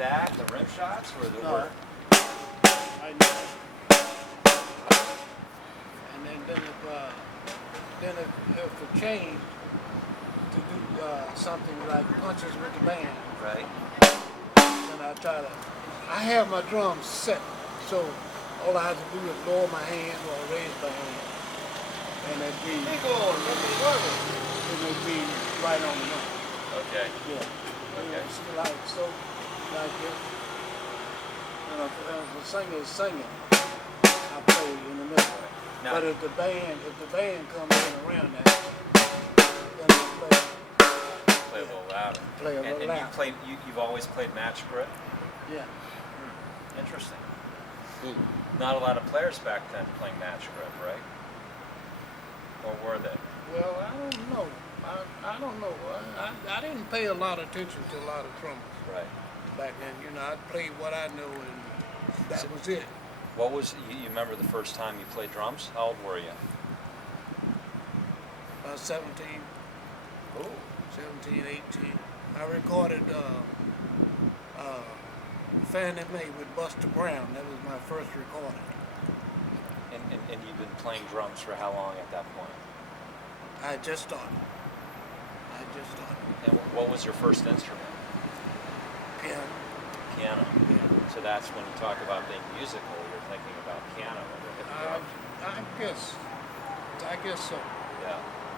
that, the rim shots, or the No. work? I know. And then if it changed to do something like punches with the band, Right. then I have my drums set, so all I have to do is lower my hand or raise my hand, and it'd be right on the note. Okay. Yeah. Okay. See, like if the singer is singing, I play in the middle. Now, But if the band comes in around that, then I play a little louder. play a little And louder. you've always played match grip? Yeah. Interesting. Not a lot of players back then playing match grip, right? Or were they? Well, I don't know. I don't know. I didn't pay a lot of attention to a lot of drummers Right. back then. You know, I played what I knew, and that was it. What was, you remember the first time you played drums? How old were you? About 17, Ooh. 17, 18. I recorded Fannie Mae with Buster Brown. That was my first recording. And you've been playing drums for how long at that point? I just started. And what was your first instrument? Piano. Piano. Yeah. So that's when you talk about being musical, you're thinking about piano over the drums. I guess so. Yeah.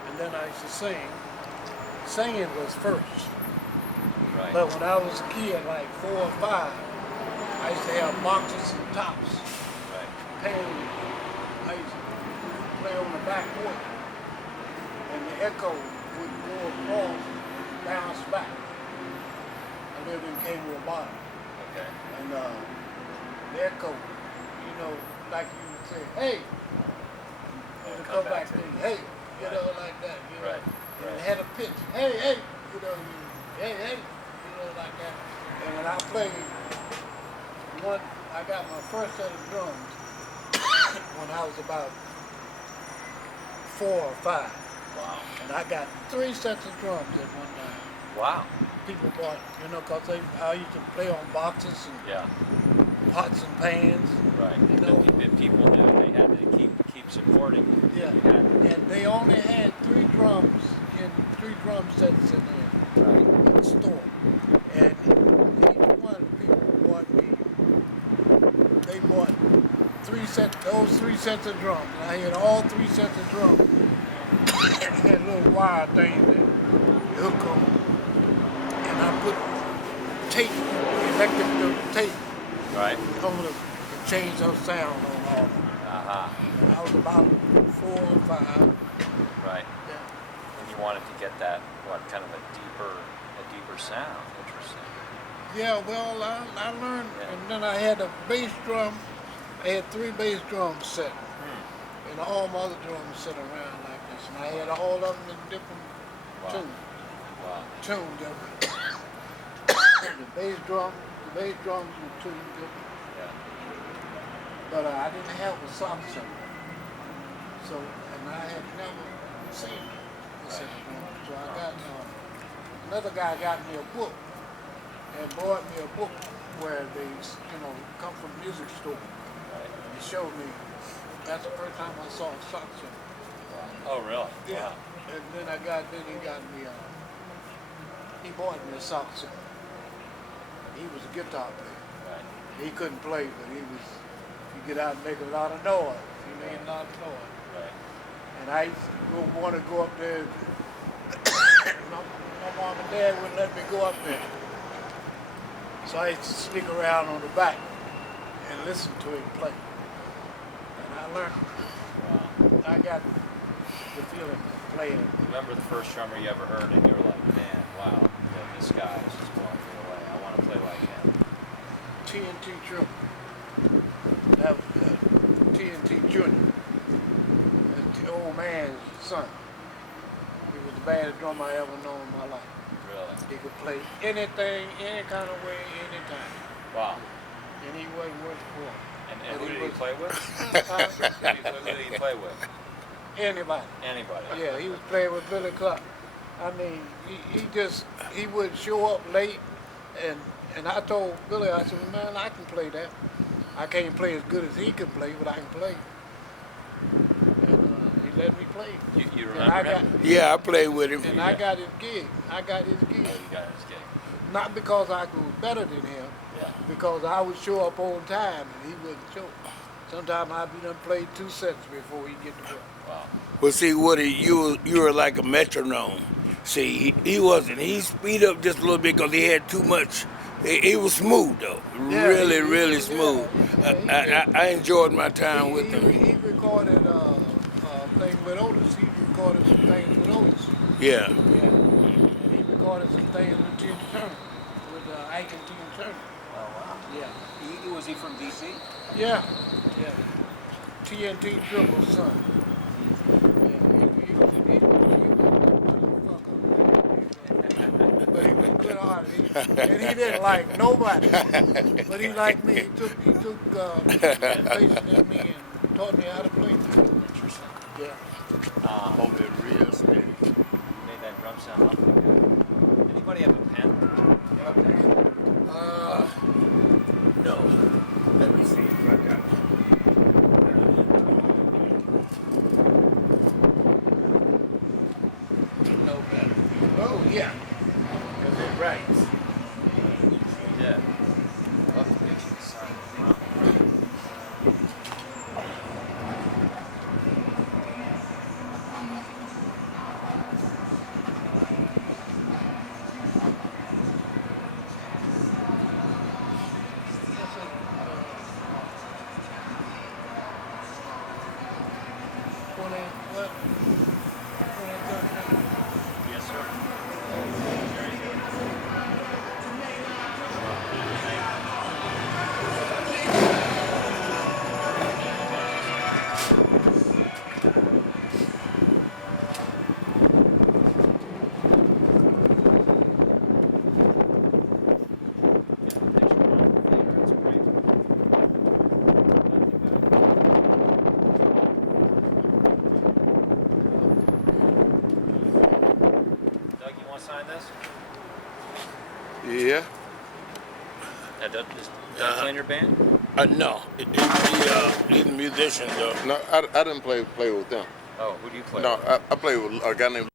And then I used to sing. Singing was first. Right. But when I was a kid, like 4 or 5, I used to have boxes and tops. Right. I used to play on the back porch, and the echo would go across, bounce back. I lived in Kenwood Bottom, Okay. and the echo, you know, like you would say, hey, and it come back to you, hey, you know, like that, you know. Right. And it had a pitch, hey, hey, you know, hey, hey, you know, like that. And when I played, I got my first set of drums when I was about 4 or 5. Wow. And I got 3 sets of drums at one time. Wow. People bought, you know, because I used to play on boxes and Yeah. pots and pans. Right. You know. If people knew they had to keep supporting. Yeah. You had to. And they only had 3 drums in 3 drum sets in there. Right. In the store. And each one of the people they bought those 3 sets of drums. And I had all 3 sets of drums. And had little wire things that you hook on. And I put tape, electric tape, Right. over to change those sound on all of them. Uh-huh. And I was about 4 or 5. Right. Yeah. And you wanted to get that, kind of a deeper sound. Interesting. Yeah, well, I learned, Yeah. and then I had a bass drum. I had 3 bass drums set, and all my other drums set around like this, and I had all of them in different tunes. Wow. Tuned different. the bass drums were tuned different, Yeah. but I didn't have a soft set. So, and I had never seen a set of drums. So I got another guy got me a book. And bought me a book where they, come from a music store. Right. He showed me. That's the first time I saw a sock set. Oh, really? Yeah. And then he got me. He bought me a sock set. He was a guitar player. Right. He couldn't play, but he get out and make a lot of noise. He made a lot of noise. Right. And I used to want to go up there. My mom and dad wouldn't let me go up there. So I used to sneak around on the back and listen to him play. And I learned. Wow. I got the feeling of playing. Remember the first drummer you ever heard, and you were like, man, wow, yeah, this guy is just blowing me away. I want to play like him. TNT Jr. That was TNT Jr. That's the old man's son. He was the baddest drummer I ever known in my life. Really? He could play anything, any kind of way, anytime. Wow. And he wasn't worth for. And who did he play with? Who did he play with? Anybody. Anybody. Yeah, he was playing with Billy Clark. I mean, he would show up late and And I told Billy, I said, man, I can play that. I can't play as good as he can play, but I can play. And he let me play. You And I remember got, him? Yeah, I played with him. and I got his gig. I got his Oh, gig. you got his gig. Not because I was better than him, Yeah. because I would show up on time and he wouldn't show. Sometimes I'd be done played 2 sets before he get to work. Wow. Well, see, Woody, you were like a metronome. See, he wasn't. He speed up just a little bit because he had too much. He was smooth though, Yeah, really smooth. I enjoyed my time with him. He recorded thing with Otis. He recorded some things with Otis. Yeah. Yeah. And he recorded some things with Tina Turner, with Ike and Tina Turner. Oh, wow. Yeah. Was he from D.C.? Yeah. Yeah. TNT Triple Son. Yeah. He was a motherfucker. But he was a good artist. And he didn't like nobody. But he liked me. He took patience in me and taught me how to play. Interesting. Yeah. Hold it real steady. Made that drum sound awfully good. Anybody have a pen? No. Let me see if I got it. No better. Oh, yeah. Because it writes. Yeah. Love to get you to sign it. Yes, sir. Very good. Doug, you want to sign this? Yeah. Now, Doug, is Doug playing your band? No. He's a musician though. No, I didn't play with them. Oh, who do you play No, with? I played with a guy named